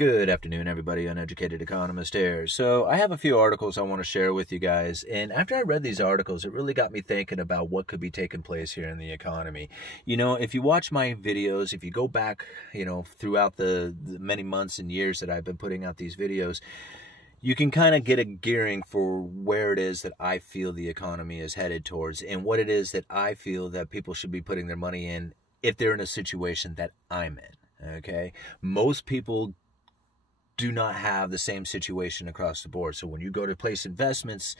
Good afternoon, everybody. Uneducated Economist here. So I have a few articles I want to share with you guys. And after I read these articles, it really got me thinking about what could be taking place here in the economy. You know, if you watch my videos, if you go back, throughout the many months and years that I've been putting out these videos, you can kind of get a gearing for where it is that I feel the economy is headed towards and what it is that I feel that people should be putting their money in if they're in a situation that I'm in. Okay? Most people do not have the same situation across the board. So when you go to place investments,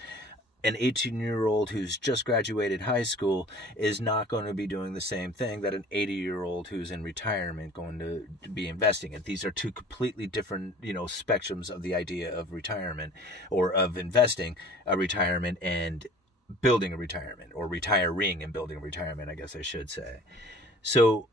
an 18-year-old who's just graduated high school is not going to be doing the same thing that an 80-year-old who's in retirement going to be investing in. These are two completely different, spectrums of the idea of retirement or of investing a retirement and building a retirement, or retiring and building a retirement, I guess I should say. So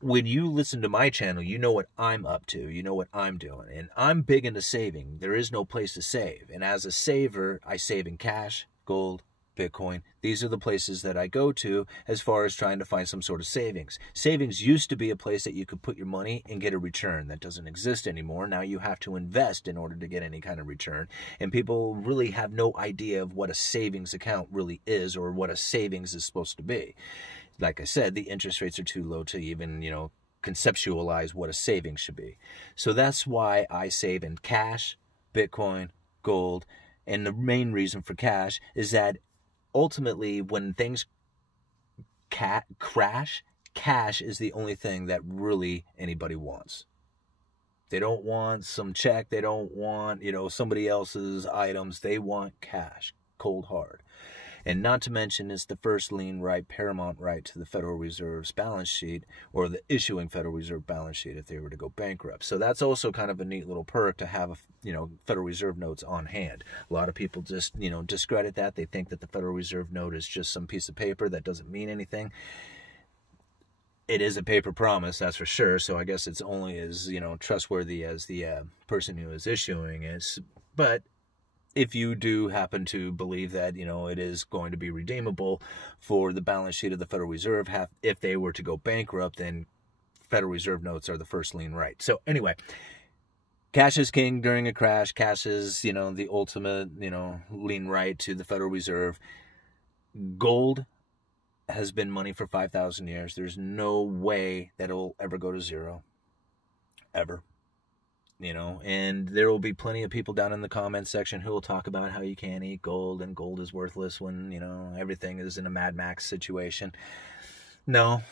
when you listen to my channel, you know what I'm up to. You know what I'm doing. And I'm big into saving. There is no place to save. And as a saver, I save in cash, gold, Bitcoin. These are the places that I go to as far as trying to find some sort of savings. Savings used to be a place that you could put your money and get a return. That doesn't exist anymore. Now you have to invest in order to get any kind of return. And people really have no idea of what a savings account really is or what a savings is supposed to be. Like I said, the interest rates are too low to even, conceptualize what a savings should be. So that's why I save in cash, Bitcoin, gold. And the main reason for cash is that ultimately when things crash, cash is the only thing that really anybody wants. They don't want some check. They don't want, somebody else's items. They want cash, cold hard. And not to mention, it's the first lien right, paramount right to the Federal Reserve's balance sheet, or the issuing Federal Reserve balance sheet if they were to go bankrupt. So that's also kind of a neat little perk to have, Federal Reserve notes on hand. A lot of people just, discredit that. They think that the Federal Reserve note is just some piece of paper that doesn't mean anything. It is a paper promise, that's for sure. So I guess it's only as, trustworthy as the person who is issuing is. But if you do happen to believe that, it is going to be redeemable for the balance sheet of the Federal Reserve, if they were to go bankrupt, then Federal Reserve notes are the first lien right. So anyway, cash is king during a crash. Cash is, the ultimate, lien right to the Federal Reserve. Gold has been money for 5,000 years. There's no way that it'll ever go to zero. Ever. And there will be plenty of people down in the comments section who will talk about how you can't eat gold and gold is worthless when, everything is in a Mad Max situation. No.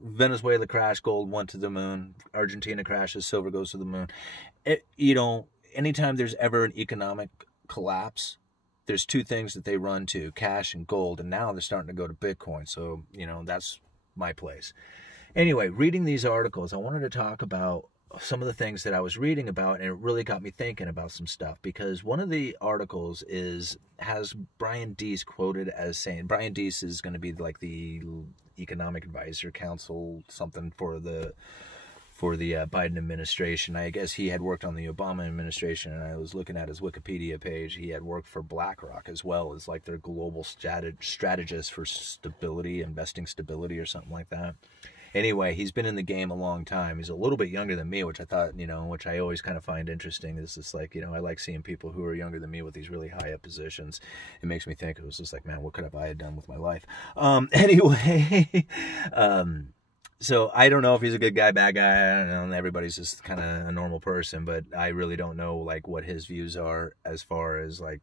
Venezuela crashed, gold went to the moon. Argentina crashes, silver goes to the moon. Anytime there's ever an economic collapse, there's two things that they run to, cash and gold. And now they're starting to go to Bitcoin. So, that's my place. Anyway, reading these articles, I wanted to talk about some of the things that I was reading about, and it really got me thinking about some stuff, because one of the articles has Brian Deese quoted as saying, Brian Deese is going to be like the economic advisor council, something for the Biden administration. I guess he had worked on the Obama administration, and I was looking at his Wikipedia page. He had worked for BlackRock as well as like their global strategist for stability, investing stability or something like that. Anyway, he's been in the game a long time. He's a little bit younger than me, which I thought, which I always kind of find interesting. It's just like, I like seeing people who are younger than me with these really high up positions. It makes me think, it was just like, man, what could I have done with my life? Anyway, so I don't know if he's a good guy, bad guy. I don't know. Everybody's just kind of a normal person, but I really don't know like what his views are as far as like,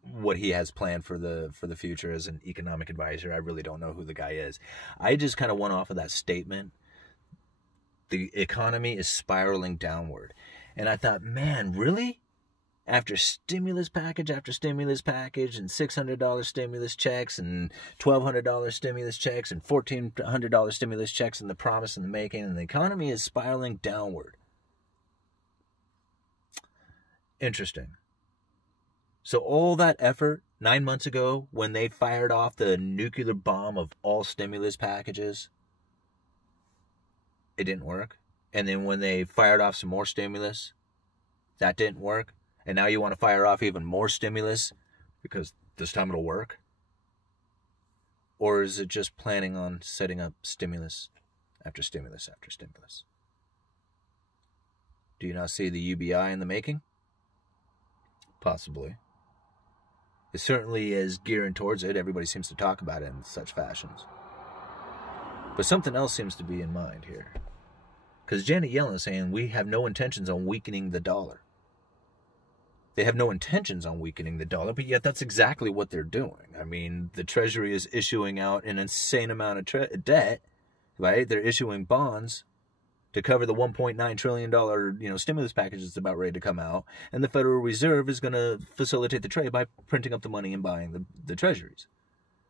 what he has planned for the future as an economic advisor. I really don't know who the guy is. I just kind of went off of that statement. The economy is spiraling downward. And I thought, man, really? After stimulus package after stimulus package and $600 stimulus checks and $1,200 stimulus checks and $1,400 stimulus checks and the promise in the making, and the economy is spiraling downward. Interesting. So all that effort 9 months ago when they fired off the nuclear bomb of all stimulus packages, it didn't work. And then when they fired off some more stimulus, that didn't work. And now you want to fire off even more stimulus because this time it'll work? Or is it just planning on setting up stimulus after stimulus after stimulus? Do you not see the UBI in the making? Possibly. It certainly is gearing towards it. Everybody seems to talk about it in such fashions. But something else seems to be in mind here. Because Janet Yellen is saying we have no intentions on weakening the dollar. They have no intentions on weakening the dollar, but yet that's exactly what they're doing. I mean, the Treasury is issuing out an insane amount of debt, right? They're issuing bonds to cover the $1.9 trillion, stimulus package that's about ready to come out. And the Federal Reserve is going to facilitate the trade by printing up the money and buying the treasuries.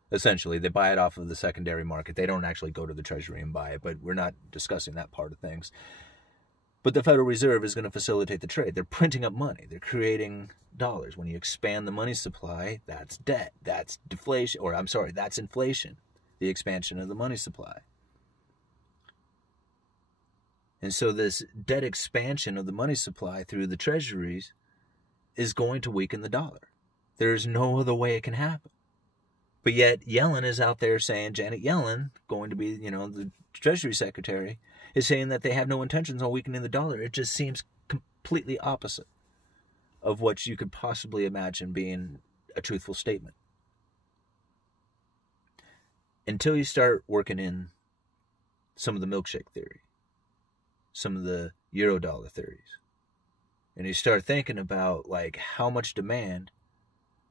Essentially, they buy it off of the secondary market. They don't actually go to the Treasury and buy it, but we're not discussing that part of things. But the Federal Reserve is going to facilitate the trade. They're printing up money. They're creating dollars. When you expand the money supply, that's debt. That's deflation, that's inflation, the expansion of the money supply. And so this debt expansion of the money supply through the treasuries is going to weaken the dollar. There's no other way it can happen. But yet Yellen is out there saying, Janet Yellen, going to be, the Treasury Secretary, is saying that they have no intentions on weakening the dollar. It just seems completely opposite of what you could possibly imagine being a truthful statement. Until you start working in some of the milkshake theory, some of the Eurodollar theories, and you start thinking about how much demand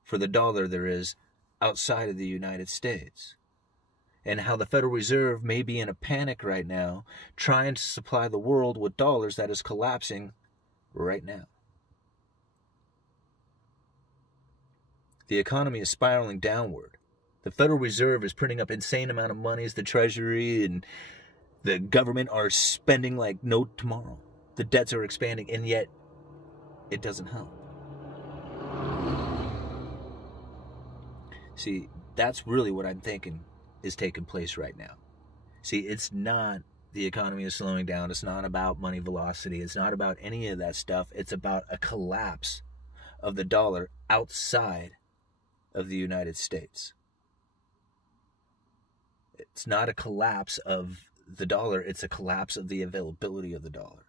for the dollar there is outside of the United States, and how the Federal Reserve may be in a panic right now, trying to supply the world with dollars that is collapsing right now. The economy is spiraling downward. The Federal Reserve is printing up insane amount of money as the Treasury and the government are spending like no tomorrow. The debts are expanding, and yet it doesn't help. See, that's really what I'm thinking is taking place right now. See, it's not the economy is slowing down. It's not about money velocity. It's not about any of that stuff. It's about a collapse of the dollar outside of the United States. It's not a collapse of the dollar. It's a collapse of the availability of the dollar.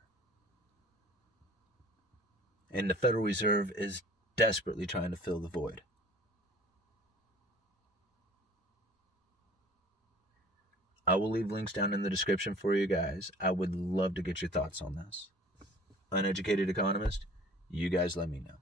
And the Federal Reserve is desperately trying to fill the void. I will leave links down in the description for you guys. I would love to get your thoughts on this. Uneducated Economist, you guys let me know.